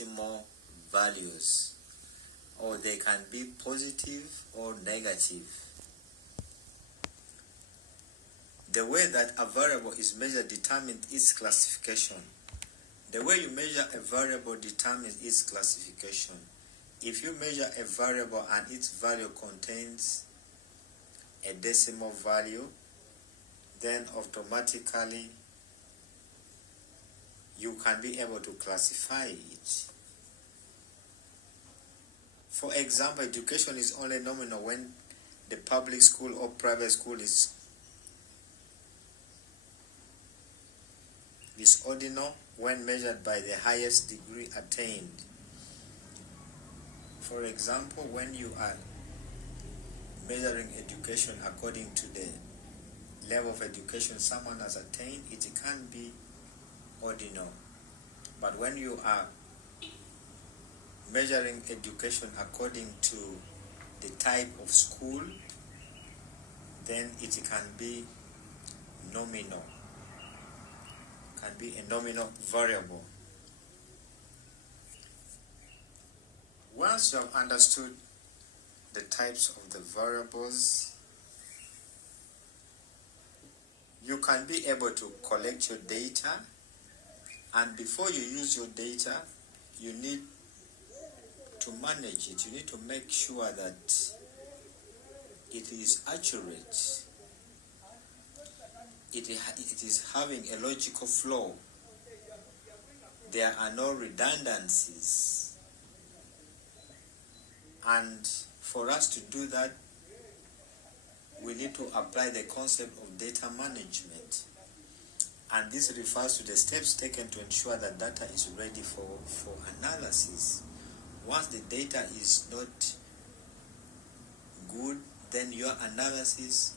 decimal values, or they can be positive or negative. The way that a variable is measured determines its classification. The way you measure a variable determines its classification. If you measure a variable and its value contains a decimal value, then automatically you can be able to classify it. For example, education is only nominal when the public school or private school is ordinal when measured by the highest degree attained. For example, when you are measuring education according to the level of education someone has attained, it can be ordinal. But when you are measuring education according to the type of school, then it can be nominal, can be a nominal variable. Once you have understood the types of the variables, you can be able to collect your data, and before you use your data, you need to manage it. You need to make sure that it is accurate. It is having a logical flow. There are no redundancies. And for us to do that, we need to apply the concept of data management. And this refers to the steps taken to ensure that data is ready for analysis. Once the data is not good, then your analysis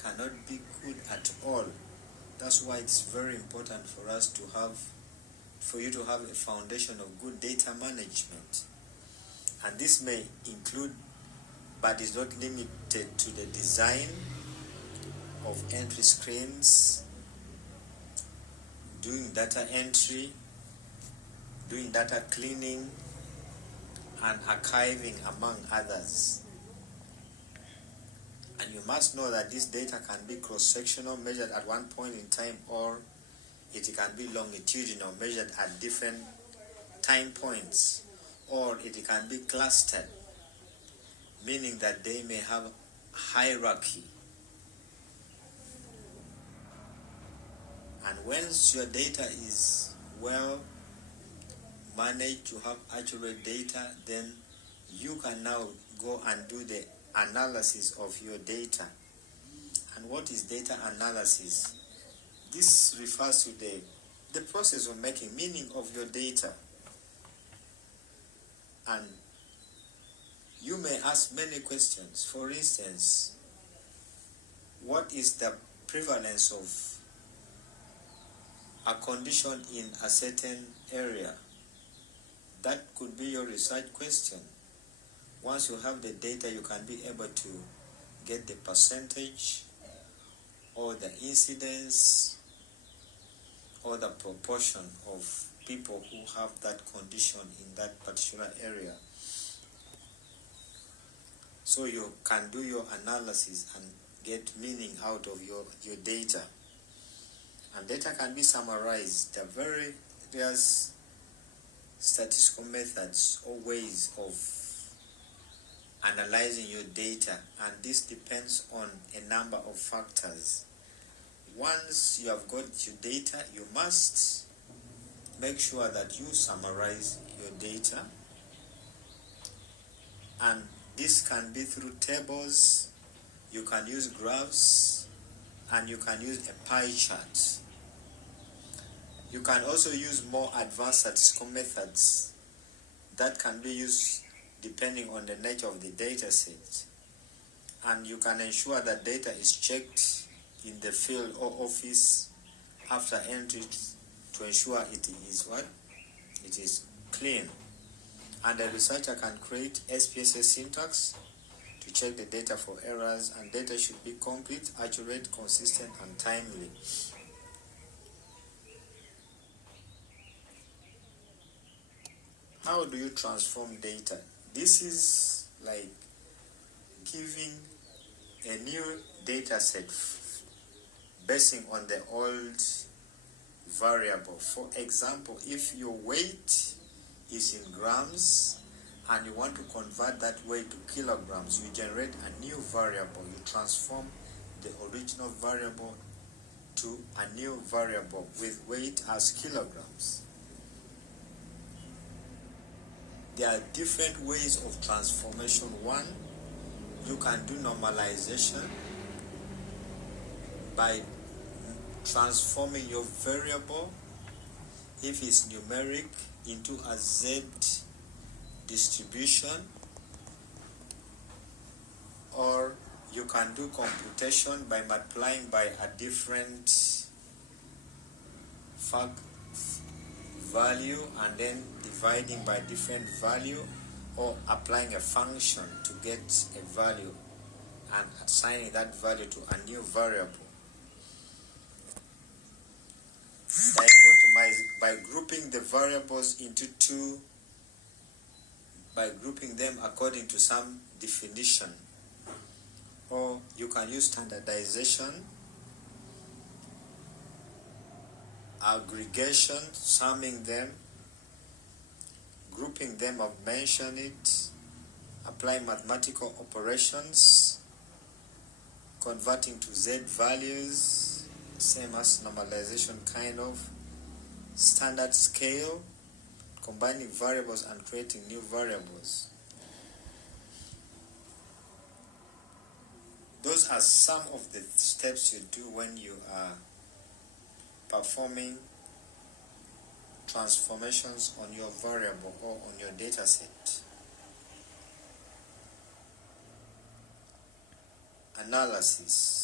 cannot be good at all. That's why it's very important for you to have a foundation of good data management. And this may include, but is not limited to, the design of entry screens, doing data entry, doing data cleaning, and archiving, among others. And you must know that this data can be cross-sectional, measured at one point in time, or it can be longitudinal, measured at different time points, or it can be clustered, meaning that they may have hierarchy. And once your data is well managed, to have accurate data, then you can now go and do the analysis of your data. And what is data analysis? This refers to the process of making meaning of your data. And you may ask many questions. For instance, what is the prevalence of a condition in a certain area? That could be your research question. Once you have the data, you can be able to get the percentage, or the incidence, or the proportion of people who have that condition in that particular area. So you can do your analysis and get meaning out of your data. And data can be summarized. There are various statistical methods or ways of analyzing your data, and this depends on a number of factors. Once you have got your data, you must make sure that you summarize your data, and this can be through tables, you can use graphs, and you can use a pie chart. You can also use more advanced statistical methods that can be used depending on the nature of the data set. And you can ensure that data is checked in the field or office after entry to ensure it is what? It is clean. And the researcher can create SPSS syntax to check the data for errors, and data should be complete, accurate, consistent, and timely. How do you transform data? This is like giving a new data set basing on the old variable. For example, if your weight is in grams and you want to convert that weight to kilograms, you generate a new variable. You transform the original variable to a new variable with weight as kilograms. There are different ways of transformation. One, you can do normalization by transforming your variable, if it's numeric, into a Z distribution, or you can do computation by multiplying by a different value and then dividing by different value, or applying a function to get a value and assigning that value to a new variable. By grouping the variables into two, by grouping them according to some definition, or you can use standardization, aggregation, summing them, grouping them, I've mentioned it, applying mathematical operations, converting to Z values, same as normalization kind of, standard scale, combining variables and creating new variables. Those are some of the steps you do when you are performing transformations on your variable or on your data set. Analysis.